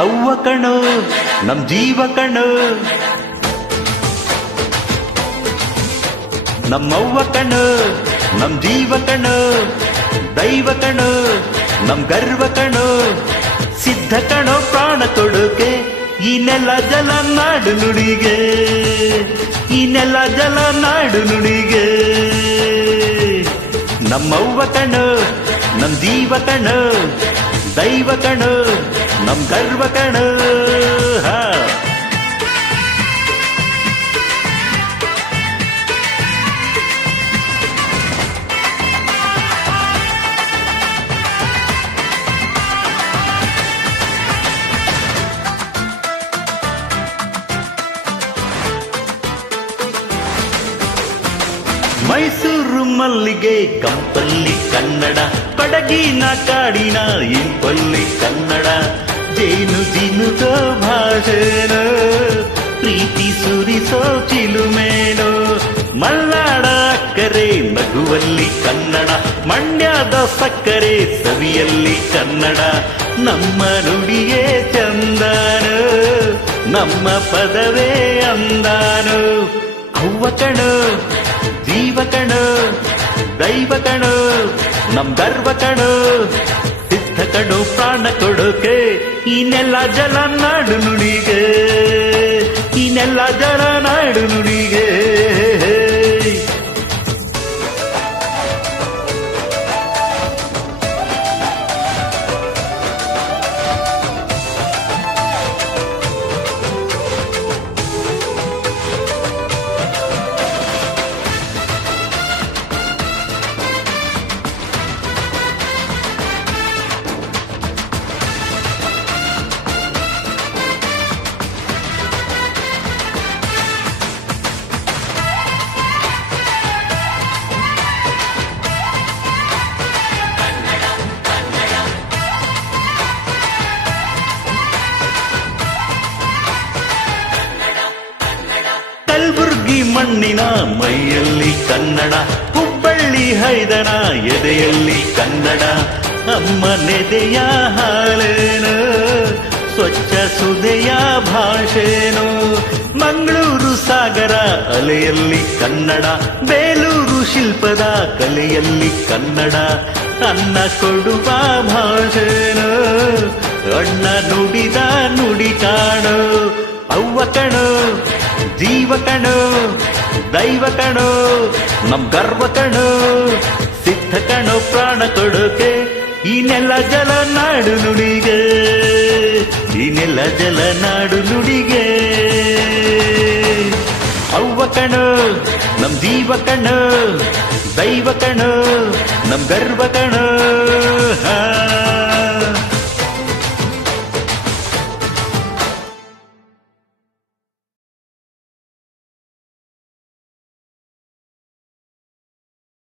ಅವ್ವ ಕಣೋ ನಮ್ ಜೀವ ಕಣೋ, ನಮ್ಮವ್ವ ಕಣೋ ನಮ್ ಜೀವ ಕಣೋ, ದೈವ ಕಣೋ ನಮ್ ಗರ್ವ ಕಣೋ, ಸಿದ್ಧ ಕಣೋ ಪ್ರಾಣ ಕೊಡೋಕೆ ಈ ನೆಲ ಜಲ ನಾಡು ನುಡಿಗೆ, ಈ ನೆಲ ಜಲ ನಾಡು ನುಡಿಗೆ. ನಮ್ಮವ್ವ ಕಣೋ ನಮ್ ಜೀವ ಕಣೋ, ದೈವ ಕಣೋ ನಮ್ ಗರ್ವ ಕಣೋ. ಮೈಸೂರು ಮಲ್ಲಿಗೆ ಕಂಪಲ್ಲಿ ಕನ್ನಡ, ಕೊಡಗಿನ ಕಾಡಿನ ಇಂಪಲ್ಲಿ ಕನ್ನಡ, ಜೇನು ಜಿನುಗೋ ಭಾಷೆನೋ, ಪ್ರೀತಿ ಸುರಿಸೋ ಚಿಲುಮೇನೋ, ಮಲ್ನಾಡ ಅಕ್ಕರೆ ನಗುವಲ್ಲಿ ಕನ್ನಡ, ಮಂಡ್ಯದ ಸಕ್ಕರೆ ಸವಿಯಲ್ಲಿ ಕನ್ನಡ, ನಮ್ಮ ನುಡಿಯೇ ಚಂದಾನೋ, ನಮ್ಮ ಪದವೇ ಅಂದಾನೋ. ಅವ್ವ ಕಣೋ ಜೀವ ಕಣೋ, ದೈವ ಕಣೋ ನಮ್ ಗರ್ವ ಕಣೋ, ಸಿದ್ಧ ಕಣೋ ಪ್ರಾಣ ಕೊಡೋಕೆ ಈ ನೆಲ ಜಲ ನಾಡು ನುಡಿಗೆ, ಈ ನೆಲ ಜಲ ನಾಡು ನುಡಿಗೆ. ಕಲ್ಬುರ್ಗಿ ಮಣ್ಣಿನ ಮೈಯಲ್ಲಿ ಕನ್ನಡ, ಹುಬ್ಬಳ್ಳಿ ಹೈದನ ಎದೆಯಲ್ಲಿ ಕನ್ನಡ, ಅಮ್ಮನೆದೆಯ ಹಾಲೇನೋ, ಸ್ವಚ್ಛ ಸುದೆಯ ಭಾಷೆನೋ, ಮಂಗಳೂರು ಸಾಗರ ಅಲೆಯಲ್ಲಿ ಕನ್ನಡ, ಬೇಲೂರು ಶಿಲ್ಪದ ಕಲೆಯಲ್ಲಿ ಕನ್ನಡ, ಅನ್ನ ಕೊಡುವ ಭಾಷೆನೋ, ಅಣ್ಣ ನುಡಿದ ನುಡಿ ಕಾಣೋ. ಅವ್ವ ಕಣೋ ಜೀವ ಕಣೋ, ದೈವ ಕಣೋ ನಮ್ ಗರ್ವ ಕಣೋ, ಸಿದ್ಧ ಕಣೋ ಪ್ರಾಣ ಕೊಡೋಕೆ ಈ ನೆಲ ಜಲ ನಾಡು ನುಡಿಗೆ, ಈ ನೆಲ ಜಲ ನಾಡು ನುಡಿಗೆ. ಅವ್ವ ಕಣೋ ನಮ್ ಜೀವ ಕಣೋ, ದೈವ ಕಣೋ ನಮ್ ಗರ್ವ ಕಣೋ.